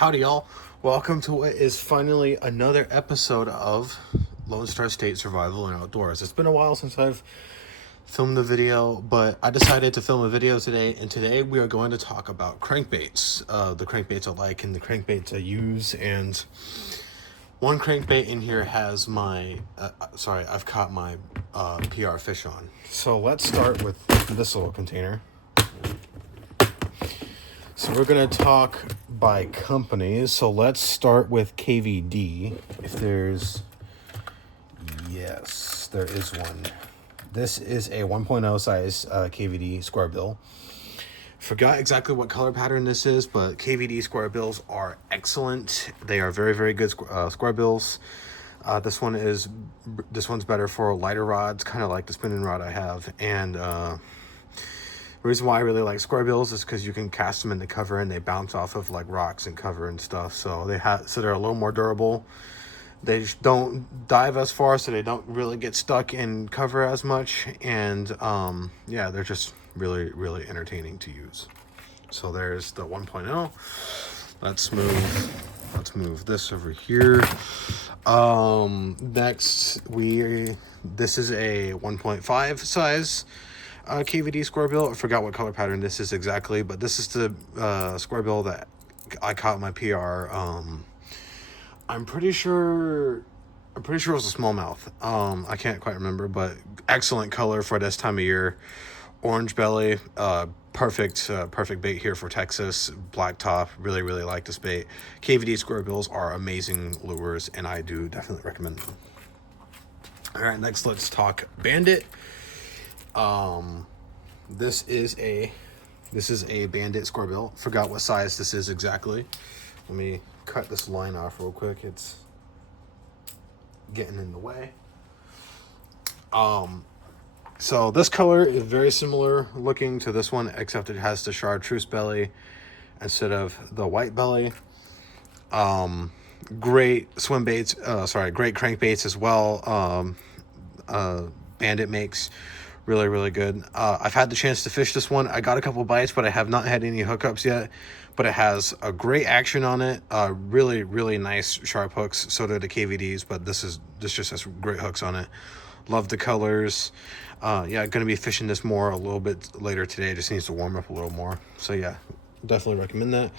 Howdy, y'all. Welcome to what is finally another episode of Lone Star State Survival and Outdoors. It's been a while since I've filmed a video, but I decided to film a video today, and today we are going to talk about crankbaits. The crankbaits I like and the crankbaits I use, and one crankbait in here has my, I've caught my PR fish on. So let's start with this little container. So we're going to talk by companies. So let's start with KVD. Yes, there is one. This is a 1.0 size KVD square bill. Forgot exactly what color pattern this is, but KVD square bills are excellent. They are very, very good square bills. This one's better for lighter rods, kind of like the spinning rod I have. And the reason why I really like square bills is because you can cast them in the cover and they bounce off of like rocks and cover and stuff. So they're a little more durable. They don't dive as far, so they don't really get stuck in cover as much. And yeah, they're just really, really entertaining to use. So there's the 1.0. Let's move this over here. Next, this is a 1.5 size KVD square bill. I forgot what color pattern this is exactly, but this is the square bill that I caught my PR. I'm pretty sure it was a smallmouth. I can't quite remember, but excellent color for this time of year. Orange belly, perfect bait here for Texas. Black top, really, really like this bait. KVD square bills are amazing lures, and I do definitely recommend them. All right, next let's talk Bandit. This is a Bandit square bill. Forgot what size this is exactly. Let me cut this line off real quick. It's getting in the way. So this color is very similar looking to this one, except it has the chartreuse belly instead of the white belly. Great swim baits, great crankbaits as well. Bandit makes really, really good. I've had the chance to fish this one. I got a couple bites, but I have not had any hookups yet. But it has a great action on it. Really, really nice sharp hooks. So do the KVDs, but this just has great hooks on it. Love the colors. Yeah, going to be fishing this more a little bit later today. Just needs to warm up a little more. So yeah, definitely recommend that.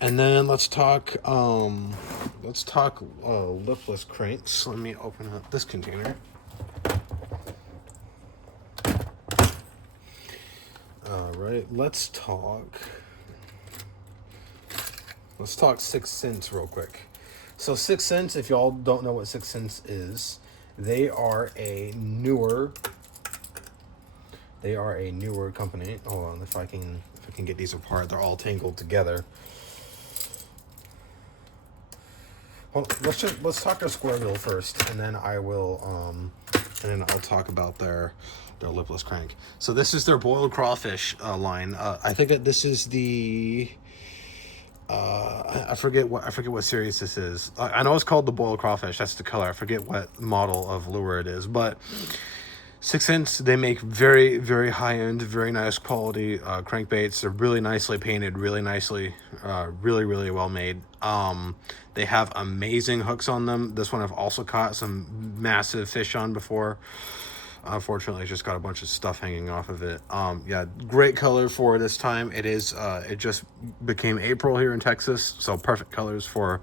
And then let's talk lipless cranks. Let me open up this container. All right, let's talk 6 cents real quick. So 6 cents, if y'all don't know what 6 cents is, they are a newer company. Hold on, if I can get these apart. They're all tangled together. Well, let's talk their square bill first, and then I'll talk about their lipless crank. So this is their boiled crawfish line. I think that this is the I forget what series this is. I know it's called the boiled crawfish. That's the color. I forget what model of lure it is, but 6 cents. They make very, very high end, very nice quality crankbaits. They're really nicely painted, really nicely, really, really well made. They have amazing hooks on them. This one I've also caught some massive fish on before. Unfortunately, it's just got a bunch of stuff hanging off of it. Yeah, great color for this time. It just became April here in Texas, so perfect colors for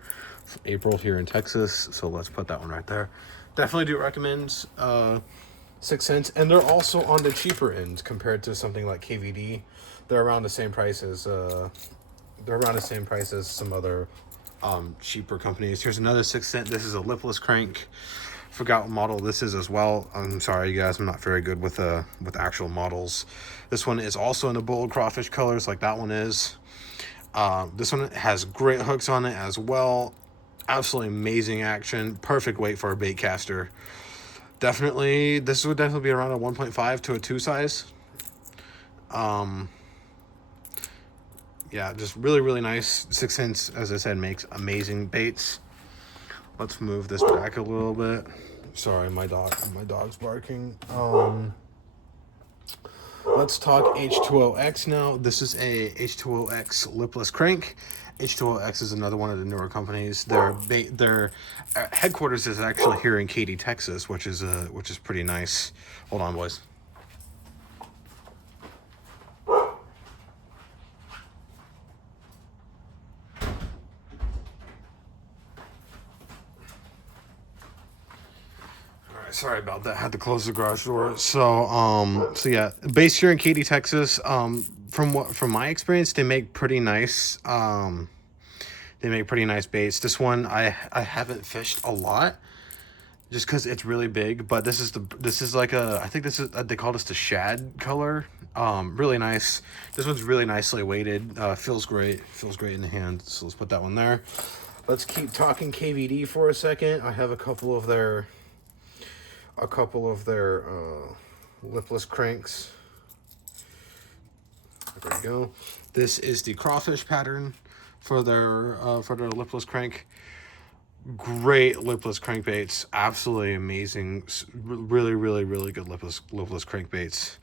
April here in Texas. So let's put that one right there. Definitely do recommend 6 cents, and they're also on the cheaper end compared to something like KVD. They're around the same price as some other cheaper companies. Here's another 6 cent. This is a lipless crank. Forgot what model this is as well. I'm sorry, you guys. I'm not very good with actual models. This one is also in the boiled crawfish colors, like that one is. This one has great hooks on it as well. Absolutely amazing action. Perfect weight for a bait caster. This would definitely be around a 1.5 to a 2 size. Yeah, just really, really nice. 6 cents, as I said, makes amazing baits. Let's move this back a little bit. Sorry, my dog's barking. Let's talk H2OX now. This is a H2OX lipless crank. H2OX is another one of the newer companies. Their headquarters is actually here in Katy, Texas, which is pretty nice. Hold on, boys. Sorry about that. I had to close the garage door. So yeah, based here in Katy, Texas. From my experience, they make pretty nice. They make pretty nice baits. This one I haven't fished a lot, just because it's really big. But this is like a, I think this is they call this the shad color. Really nice. This one's really nicely weighted. Feels great. Feels great in the hand. So let's put that one there. Let's keep talking KVD for a second. I have a couple of their lipless cranks. There we go. This is the crawfish pattern for their lipless crank. Great lipless crankbaits, absolutely amazing. Really good lipless crankbaits.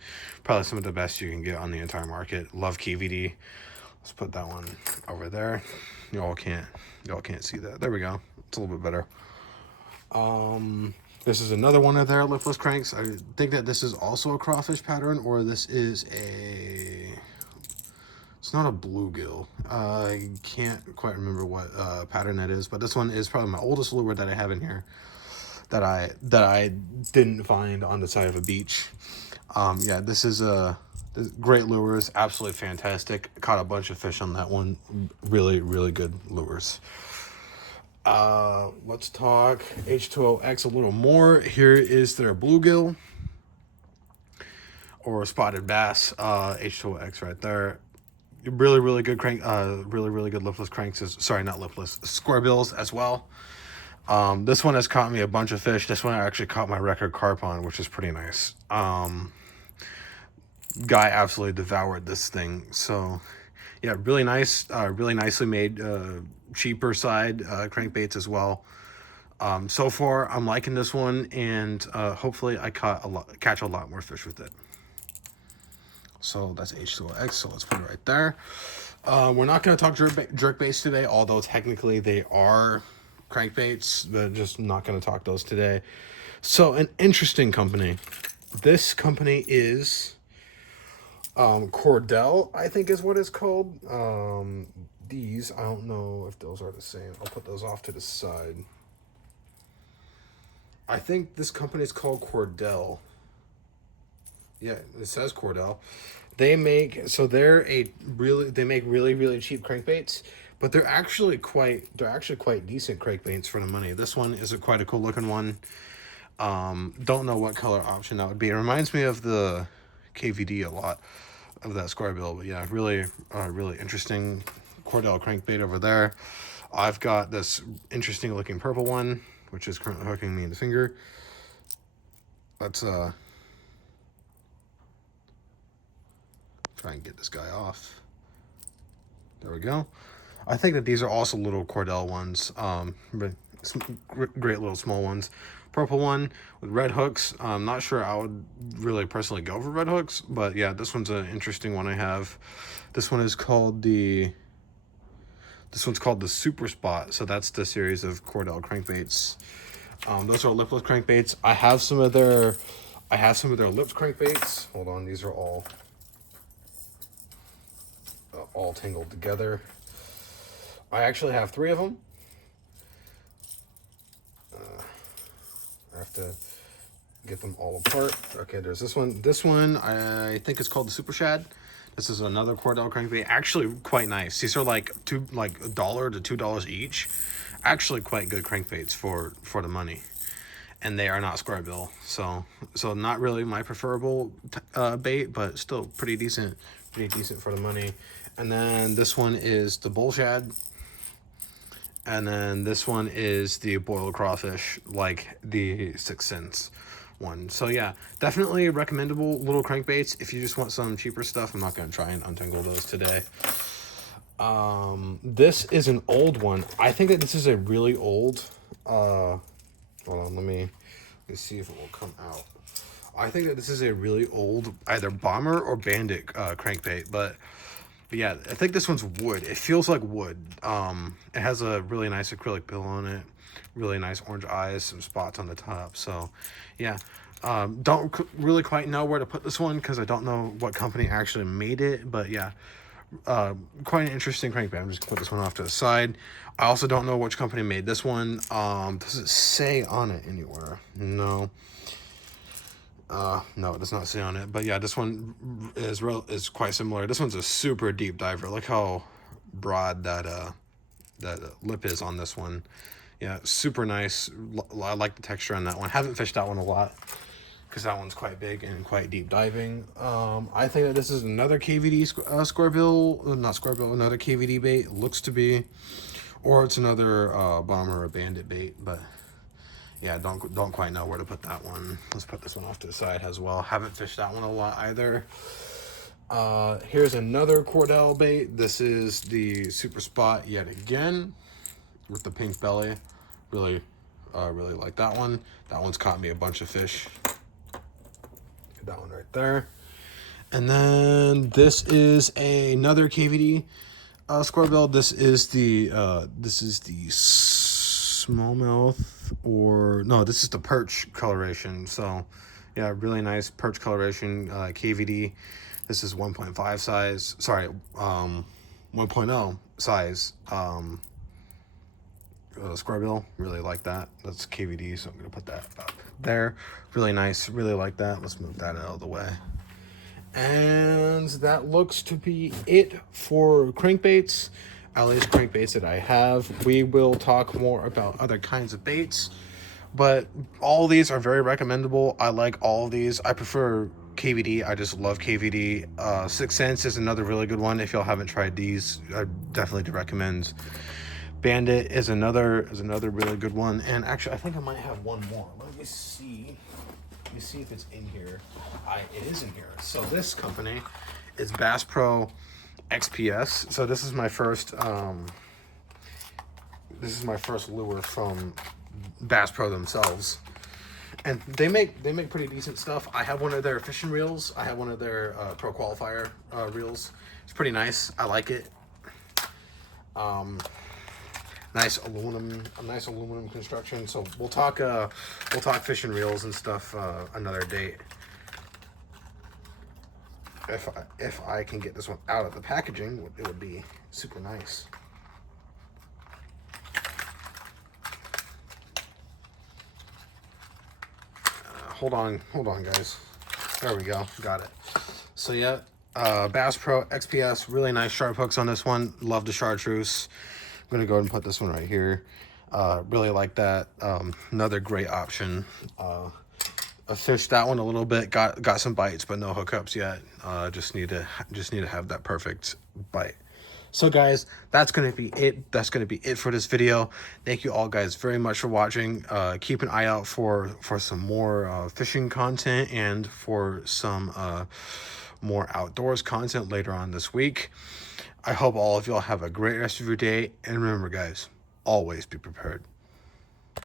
Probably some of the best you can get on the entire market. Love KVD. Let's put that one over there. Y'all can't see that. There we go. It's a little bit better. This is another one of their lipless cranks. I think that this is also a crawfish pattern, or this is it's not a bluegill. I can't quite remember what pattern that is, but this one is probably my oldest lure that I have in here that I didn't find on the side of a beach. Yeah, this is great lures, absolutely fantastic. Caught a bunch of fish on that one. Really good lures. Let's talk H2OX a little more. Here is their bluegill or spotted bass. H2OX right there. Really good crank. Really good lipless cranks. Sorry, not lipless. Square bills as well. This one has caught me a bunch of fish. This one I actually caught my record carp on, which is pretty nice. Guy absolutely devoured this thing. So yeah, really nice. Really nicely made. Cheaper side crankbaits as well. So far I'm liking this one, and hopefully I catch a lot more fish with it. So that's H2OX, so let's put it right there. We're not going to talk jerk baits today, although technically they are crankbaits, but just not going to talk those today. So an interesting company. This company is Cordell, I think is what it's called. These, I don't know if those are the same. I'll put those off to the side. I think this company is called Cordell. Yeah, it says Cordell. They make really cheap crankbaits, but they're actually quite decent crankbaits for the money. This one is quite a cool looking one. Don't know what color option that would be. It reminds me of the KVD a lot, of that square bill, but yeah, really interesting Cordell crankbait over there. I've got this interesting looking purple one, which is currently hooking me in the finger. Let's try and get this guy off. There we go. I think that these are also little Cordell ones. Great little small ones. Purple one with red hooks. I'm not sure I would really personally go for red hooks, but yeah, this one's an interesting one I have. This one is called the Super Spot. So that's the series of Cordell crankbaits. Those are lipless crankbaits. I have some of their lips crankbaits. Hold on, these are all tangled together. I actually have 3 of them. I have to get them all apart. Okay, there's this one. This one I think is called the Super Shad. This is another Cordell crankbait. Actually quite nice. These are like $1 to $2 each. Actually quite good crankbaits for the money. And they are not square bill. So not really my preferable bait, but still pretty decent for the money. And then this one is the bull shad. And then this one is the boiled crawfish, like the 6 cents one. So yeah, definitely recommendable little crankbaits if you just want some cheaper stuff. I'm not going to try and untangle those today. This is an old one. I think that this is a really old, hold on, let me see if it will come out. I think that this is a really old either bomber or bandit crankbait, but But yeah, I think this one's wood. It feels like wood. It has a really nice acrylic bill on it. Really nice orange eyes, some spots on the top. So, yeah. Don't really quite know where to put this one because I don't know what company actually made it. But yeah, quite an interesting crankbait. I'm just gonna put this one off to the side. I also don't know which company made this one. Does it say on it anywhere? No. No, it does not say on it. But yeah, this one is quite similar. This one's a super deep diver. Look how broad that lip is on this one. Yeah, super nice. I like the texture on that one. Haven't fished that one a lot because that one's quite big and quite deep diving. I think that this is another KVD square bill, not square bill, another KVD bait. Looks to be, or it's another bomber or bandit bait, but yeah, don't quite know where to put that one. Let's put this one off to the side as well. Haven't fished that one a lot either. Here's another Cordell bait. This is the Super Spot yet again with the pink belly. Really like that one. That one's caught me a bunch of fish. Get that one right there. And then this is another KVD square bill. This is the smallmouth, or no, this is the perch coloration. So yeah, really nice perch coloration, KVD. This is 1.5 size, sorry, 1.0 size square bill. Really like that. That's KVD, so I'm gonna put that up there. Really nice, really like that. Let's move that out of the way. And that looks to be it for crankbaits, at least crankbaits that I have. We will talk more about other kinds of baits, but all these are very recommendable. I like all of these. I prefer KVD. I just love KVD. Sixth Sense is another really good one. If y'all haven't tried these, I definitely do recommend. Bandit is another really good one. And actually, I think I might have one more. Let me see. Let me see if it's in here. It is in here. So this company is Bass Pro XPS. So this is my first lure from Bass Pro themselves. And they make pretty decent stuff. I have one of their fishing reels. I have one of their Pro Qualifier reels. It's pretty nice. I like it. Nice aluminum construction. So we'll talk fishing reels and stuff another date. If I can get this one out of the packaging, it would be super nice. Hold on, guys. There we go, got it. So yeah, Bass Pro XPS, really nice sharp hooks on this one. Love the chartreuse. I'm gonna go ahead and put this one right here. Really like that. Another great option. I fished that one a little bit, got some bites, but no hookups yet. Just need to have that perfect bite. So guys, that's gonna be it. That's gonna be it for this video. Thank you all guys very much for watching. Keep an eye out for some more fishing content and for some more outdoors content later on this week. I hope all of y'all have a great rest of your day, and remember guys, always be prepared.